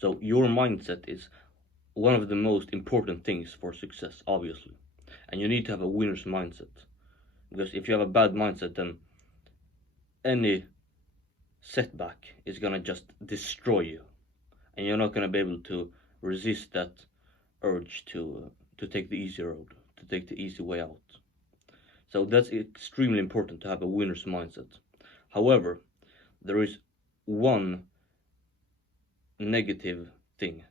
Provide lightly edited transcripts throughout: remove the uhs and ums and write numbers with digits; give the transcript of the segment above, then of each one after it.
So your mindset is one of the most important things for success, obviously. And you need to have a winner's mindset. Because if you have a bad mindset, then any setback is gonna just destroy you. And you're not gonna be able to resist that urge to take the easy road, to take the easy way out. So that's extremely important to have a winner's mindset. However, there is one negative thing,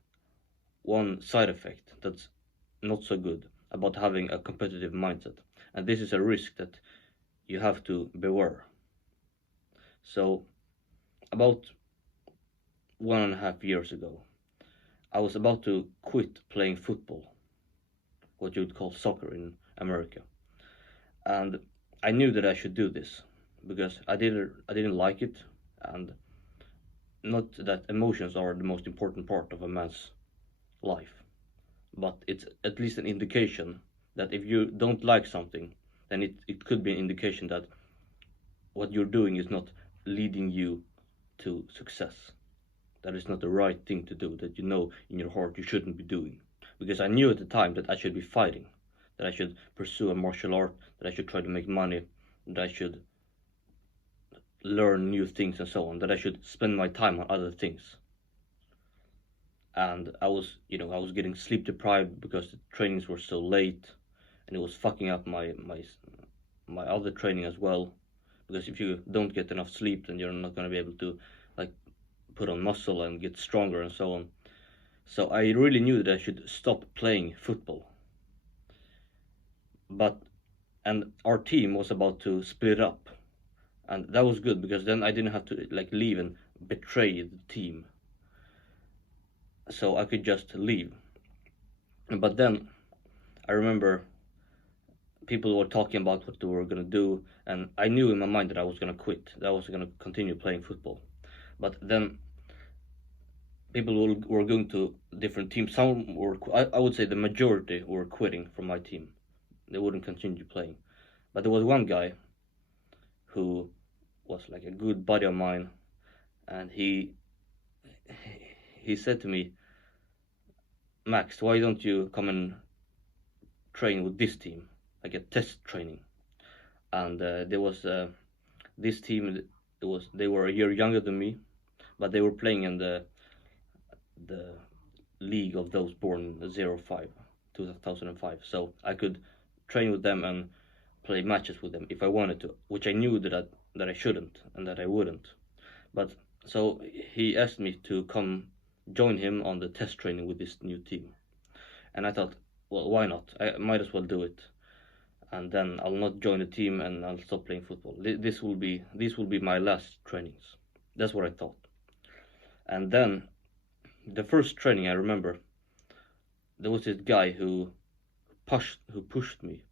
one side effect that's not so good about having a competitive mindset, and this is a risk that you have to beware. So, about 1.5 years ago, I was about to quit playing football, what you would call soccer in America, and I knew that I should do this because I didn't like it, and not that emotions are the most important part of a man's life, but it's at least an indication that if you don't like something, then it could be an indication that what you're doing is not leading you to success. That is not the right thing to do, that you know in your heart you shouldn't be doing. Because I knew at the time that I should be fighting, that I should pursue a martial art, that I should try to make money, that I should learn new things and so on, that I should spend my time on other things. And I was getting sleep deprived because the trainings were so late, and it was fucking up my other training as well. Because if you don't get enough sleep, then you're not gonna be able to like put on muscle and get stronger and so on. So I really knew that I should stop playing football. But and our team was about to split up, and that was good because then I didn't have to like leave and betray the team. So I could just leave. But then I remember people were talking about what they were gonna do, and I knew in my mind that I was gonna quit, that I was gonna continue playing football. But then people were going to different teams. Some were, I would say, the majority were quitting from my team. They wouldn't continue playing. But there was one guy who was like a good buddy of mine, and he said to me, Max, why don't you come and train with this team, like a test training? And there was this team. They were a year younger than me, but they were playing in the league of those born 05, 2005. So I could train with them and play matches with them if I wanted to, which I knew that I shouldn't and that I wouldn't. But so he asked me to come join him on the test training with this new team, and I thought, well, why not? I might as well do it, and then I'll not join the team and I'll stop playing football. This will be my last trainings. That's what I thought. And then the first training I remember, there was this guy who pushed me,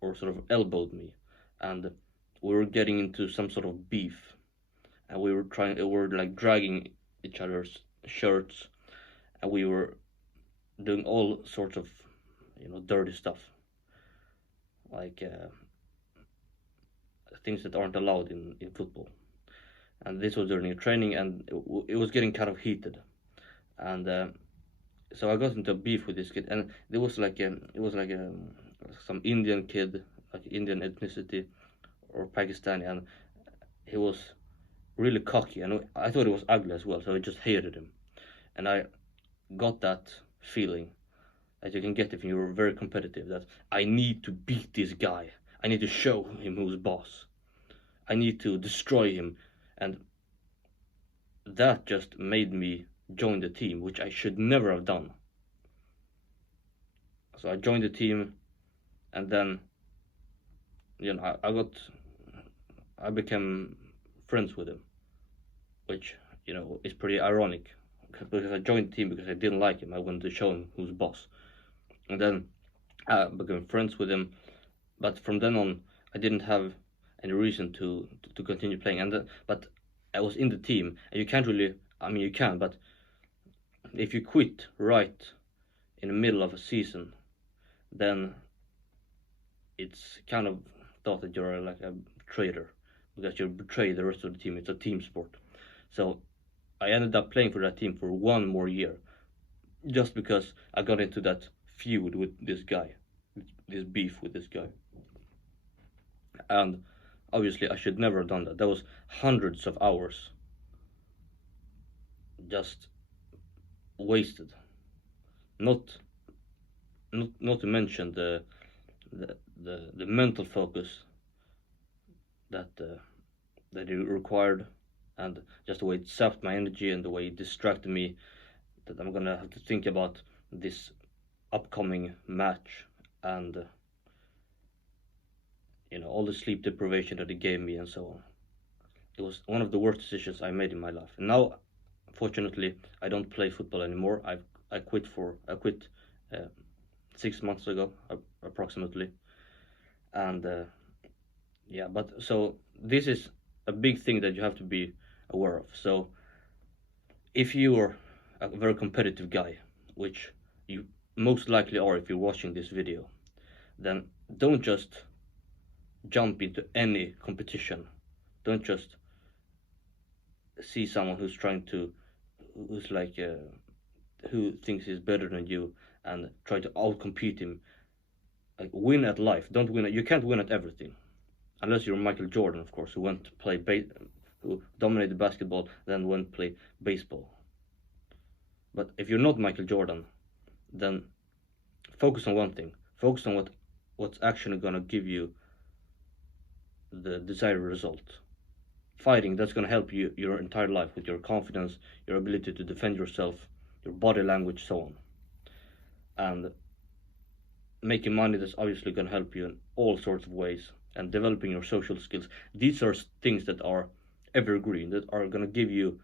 or sort of elbowed me, and we were getting into some sort of beef, and we were like dragging each other's shirts, and we were doing all sorts of dirty stuff, like things that aren't allowed in football. And this was during a training, and it was getting kind of heated, and so I got into a beef with this kid, and there was like some Indian kid, like Indian ethnicity or Pakistani, and he was really cocky, and I thought he was ugly as well, so I just hated him. And I got that feeling that you can get if you're very competitive, that I need to beat this guy, I need to show him who's boss, I need to destroy him, and that just made me join the team, which I should never have done. So I joined the team, and then I became friends with him, which is pretty ironic because I joined the team because I didn't like him. I wanted to show him who's boss, and then I became friends with him. But from then on, I didn't have any reason to continue playing. But I was in the team, and you can't really. I mean, you can, but if you quit right in the middle of a season, then it's kind of thought that you're like a traitor because you betray the rest of the team. It's a team sport. So I ended up playing for that team for 1 more year, just because I got into that feud with this guy, this beef with this guy. And obviously I should never have done that. That was hundreds of hours just wasted. Not not to mention the mental focus that that it required, and just the way it sapped my energy and the way it distracted me, that I'm gonna have to think about this upcoming match, and all the sleep deprivation that it gave me and so on. It was one of the worst decisions I made in my life. And now, fortunately, I don't play football anymore. I quit 6 months ago, approximately. And yeah, but so this is a big thing that you have to be aware of. So if you're a very competitive guy, which you most likely are if you're watching this video, then don't just jump into any competition. Don't just see someone who's who thinks he's better than you and try to outcompete him. Like, win at life. Don't win. You can't win at everything, unless you're Michael Jordan, of course, who dominated basketball, then went to play baseball. But if you're not Michael Jordan, then focus on one thing. Focus on what's actually gonna give you the desired result. Fighting, that's gonna help you your entire life with your confidence, your ability to defend yourself, your body language, so on. And making money, that's obviously gonna help you in all sorts of ways, and developing your social skills. These are things that are evergreen, that are gonna give you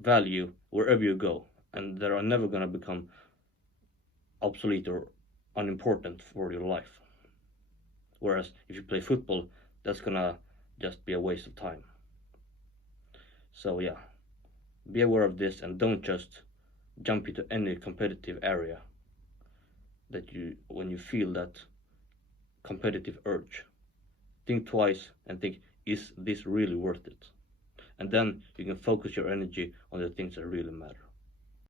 value wherever you go, and that are never gonna become obsolete or unimportant for your life. Whereas if you play football, that's gonna just be a waste of time. So yeah, be aware of this, and don't just jump into any competitive area when you feel that competitive urge. Think twice and think, is this really worth it? And then you can focus your energy on the things that really matter.